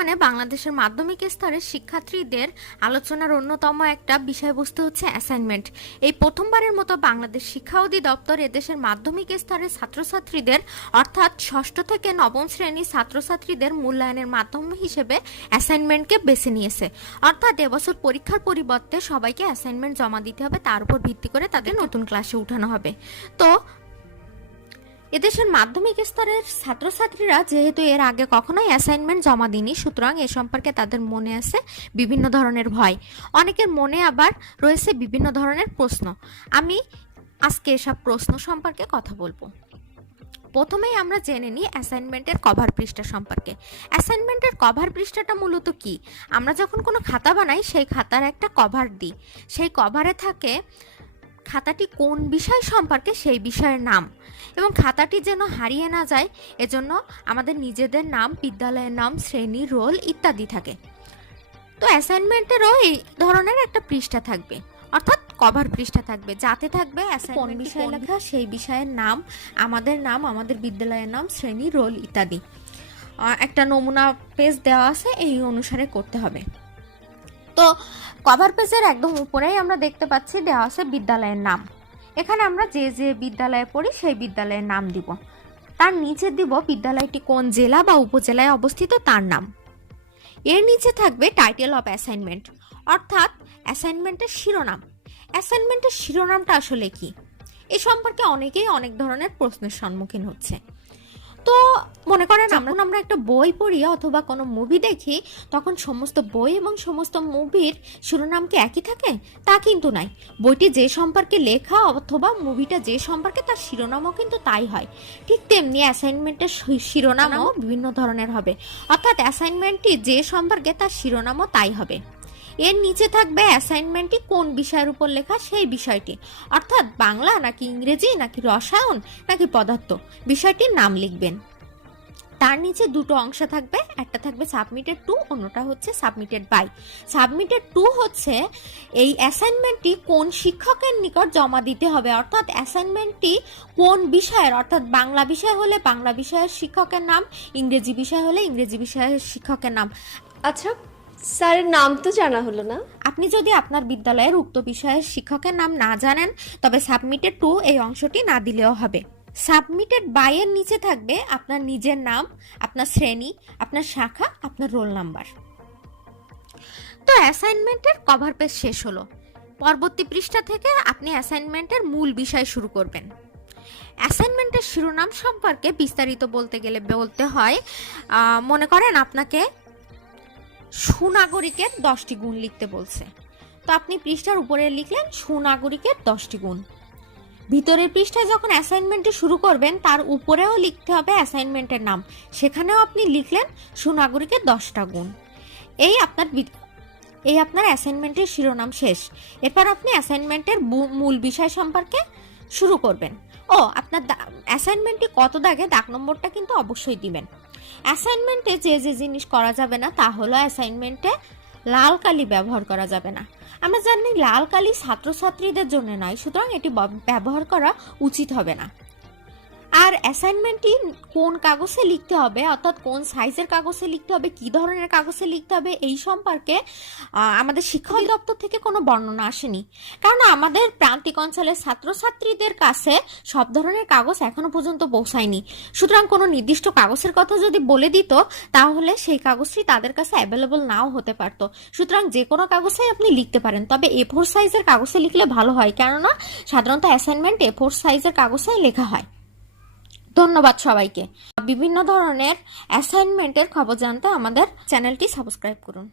বর্তমানে বাংলাদেশের মাধ্যমিক স্তরের শিক্ষার্থীদের আলোচনার অন্যতম একটা বিষয়বস্তু হচ্ছে অ্যাসাইনমেন্ট। এই প্রথমবারের মতো বাংলাদেশ শিক্ষা অধিদপ্তর এদেশের মাধ্যমিক স্তরের ছাত্রছাত্রীদের অর্থাৎ ষষ্ঠ থেকে নবম শ্রেণীর ছাত্রছাত্রীদের মূল্যায়নের মাধ্যম হিসেবে অ্যাসাইনমেন্টকে বেছে নিয়েছে। অর্থাৎ এবছর পরীক্ষার পরিবর্তে সবাইকে অ্যাসাইনমেন্ট জমা দিতে হবে, তার উপর ভিত্তি করে তাদের নতুন ক্লাসে উঠানো হবে। তো এদেশের মাধ্যমিক স্তরের ছাত্রছাত্রীরা যেহেতু এর আগে কখনোই অ্যাসাইনমেন্ট জমা দিনি, সুতরাং এ সম্পর্কে তাদের মনে আছে বিভিন্ন ধরনের ভয়, অনেকের মনে আবার রয়েছে বিভিন্ন ধরনের প্রশ্ন। আমি আজকে এসব প্রশ্ন সম্পর্কে কথা বলবো। প্রথমেই আমরা জেনে নিই অ্যাসাইনমেন্টের কভার পৃষ্ঠা সম্পর্কে। অ্যাসাইনমেন্টের কভার পৃষ্ঠাটা মূলত কি? আমরা যখন কোনো খাতা বানাই সেই খাতার একটা কভার দিই, সেই কভারে থাকে খাতাটি কোন বিষয় সম্পর্কে সেই বিষয়ের নাম, এবং খাতাটি যেন হারিয়ে না যায় এজন্য আমাদের নিজেদের নাম, বিদ্যালয়ের নাম, শ্রেণী, রোল ইত্যাদি থাকে। তো অ্যাসাইনমেন্টেরও এই ধরনের একটা পৃষ্ঠা থাকবে, অর্থাৎ কভার পৃষ্ঠা থাকবে, যাতে থাকবে কোন বিষয়ে লেখা সেই বিষয়ের নাম, আমাদের বিদ্যালয়ের নাম, শ্রেণী, রোল ইত্যাদি। একটা নমুনা পেজ দেওয়া আছে, এই অনুসারে করতে হবে। তো কভার পেজের একদম উপরেই আমরা দেখতে পাচ্ছি দেওয়া আছে বিদ্যালয়ের নাম। এখানে আমরা যে যে বিদ্যালয়ে পড়ি সেই বিদ্যালয়ের নাম দিব, তার নিচে দিব বিদ্যালয়টি কোন জেলা বা উপজেলায় অবস্থিত তার নাম। এর নিচে থাকবে টাইটেল অফ অ্যাসাইনমেন্ট, অর্থাৎ অ্যাসাইনমেন্টের শিরোনাম। অ্যাসাইনমেন্টের শিরোনামটা আসলে কি, এ সম্পর্কে অনেকেই অনেক ধরনের প্রশ্নের সম্মুখীন হচ্ছে। তো মনে করেন আমরা একটা বই পড়ি অথবা কোনো মুভি দেখি, তখন সমস্ত বই এবং সমস্ত মুভির শিরোনাম কি একই থাকে? তা কিন্তু নাই। বইটি যে সম্পর্কে লেখা অথবা মুভিটা যে সম্পর্কে তার শিরোনামও কিন্তু তাই হয়। ঠিক তেমনি অ্যাসাইনমেন্টের শিরোনামও বিভিন্ন ধরনের হবে, অর্থাৎ অ্যাসাইনমেন্টটি যে সম্পর্কে তার শিরোনামও তাই হবে। এর নিচে থাকবে অ্যাসাইনমেন্টটি কোন বিষয়ের উপর লেখা সেই বিষয়টি, অর্থাৎ বাংলা নাকি ইংরেজি নাকি রসায়ন নাকি পদার্থ, বিষয়টির নাম লিখবেন। তার নিচে দুটো অংশ থাকবে, একটা থাকবে সাবমিটেড টু, অন্যটা হচ্ছে সাবমিটেড বাই। সাবমিটেড টু হচ্ছে এই অ্যাসাইনমেন্টটি কোন শিক্ষকের নিকট জমা দিতে হবে, অর্থাৎ অ্যাসাইনমেন্টটি কোন বিষয়ের, অর্থাৎ বাংলা বিষয় হলে বাংলা বিষয়ের শিক্ষকের নাম, ইংরেজি বিষয় হলে ইংরেজি বিষয়ের শিক্ষকের নাম। আচ্ছা স্যারের নাম তো জানা হলো না। আপনি যদি আপনার বিদ্যালয়ের উক্ত বিষয়ের শিক্ষকের নাম না জানেন তবে সাবমিটেড টু এই অংশটি না দিলেও হবে। সাবমিটেড বাই এর নিচে থাকবে আপনার নিজের নাম, আপনার শ্রেণী, আপনার শাখা, আপনার রোল নাম্বার। তো অ্যাসাইনমেন্টের কভার পেজ শেষ হলো। পরবর্তী পৃষ্ঠা থেকে আপনি অ্যাসাইনমেন্টের মূল বিষয় শুরু করবেন। অ্যাসাইনমেন্টের শিরোনাম সম্পর্কে বিস্তারিত বলতে গেলে বলতে হয়, মনে করেন আপনাকে সুনাগরিকের 10টি গুণ লিখতে বলছে, তো আপনি পৃষ্ঠার উপরে লিখলেন সুনাগরিকের 10টি গুণ। ভিতরের পৃষ্ঠায় যখন অ্যাসাইনমেন্টটি শুরু করবেন তার উপরেও লিখতে হবে অ্যাসাইনমেন্টের নাম, সেখানেও আপনি লিখলেন সুনাগরিকের 10টা গুণ। এই আপনার অ্যাসাইনমেন্টের শিরোনাম শেষ। এরপর আপনি অ্যাসাইনমেন্টের মূল বিষয় সম্পর্কে শুরু করবেন। আপনার অ্যাসাইনমেন্টটি কত দাগে দাগ নম্বরটা কিন্তু অবশ্যই দিবেন। অ্যাসাইনমেন্টে যে যে জিনিস করা যাবে না তা হলো অ্যাসাইনমেন্টে লাল কালি ব্যবহার করা যাবে না। আমরা জানি লাল কালি ছাত্রছাত্রীদের জন্য নয়, সুতরাং এটি ব্যবহার করা উচিত হবে না। আর অ্যাসাইনমেন্টটি কোন কাগজে লিখতে হবে, অর্থাৎ কোন সাইজের কাগজে লিখতে হবে, কি ধরনের কাগজে লিখতে হবে, এই সম্পর্কে আমাদের শিক্ষা অধিদপ্তর থেকে কোনো বর্ণনা আসেনি। কারণ আমাদের প্রান্তিক অঞ্চলের ছাত্রছাত্রীদের কাছে সব ধরনের কাগজ এখনো পর্যন্ত পৌঁছায়নি। সুতরাং কোনো নির্দিষ্ট কাগজের কথা যদি বলে দিত তাহলে সেই কাগজটি তাদের কাছে অ্যাভেলেবল নাও হতে পারতো। সুতরাং যে কোনো কাগজেই আপনি লিখতে পারেন, তবে A4 সাইজের কাগজে লিখলে ভালো হয়, কেননা সাধারণত অ্যাসাইনমেন্ট A4 সাইজের কাগজেই লেখা হয়। ধন্যবাদ সবাইকে। বিভিন্ন ধরনের অ্যাসাইনমেন্টের খবর জানতে আমাদের চ্যানেলটি সাবস্ক্রাইব করুন।